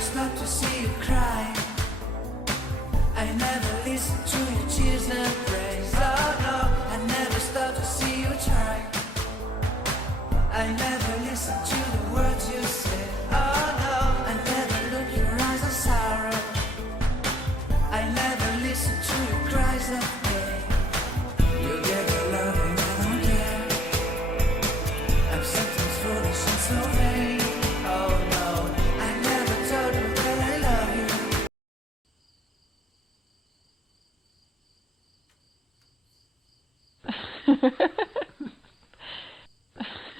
Stop to see you cry. I never listen to your tears and praise. Oh no, I never stop to see you try. I never listen to the words you say. Oh no, I never look your eyes of sorrow. I never listen to your cries of pain. You get your love and I don't care. I'm sometimes foolish and so vain. Oh no, I never told you that I love you.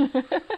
Ha ha ha.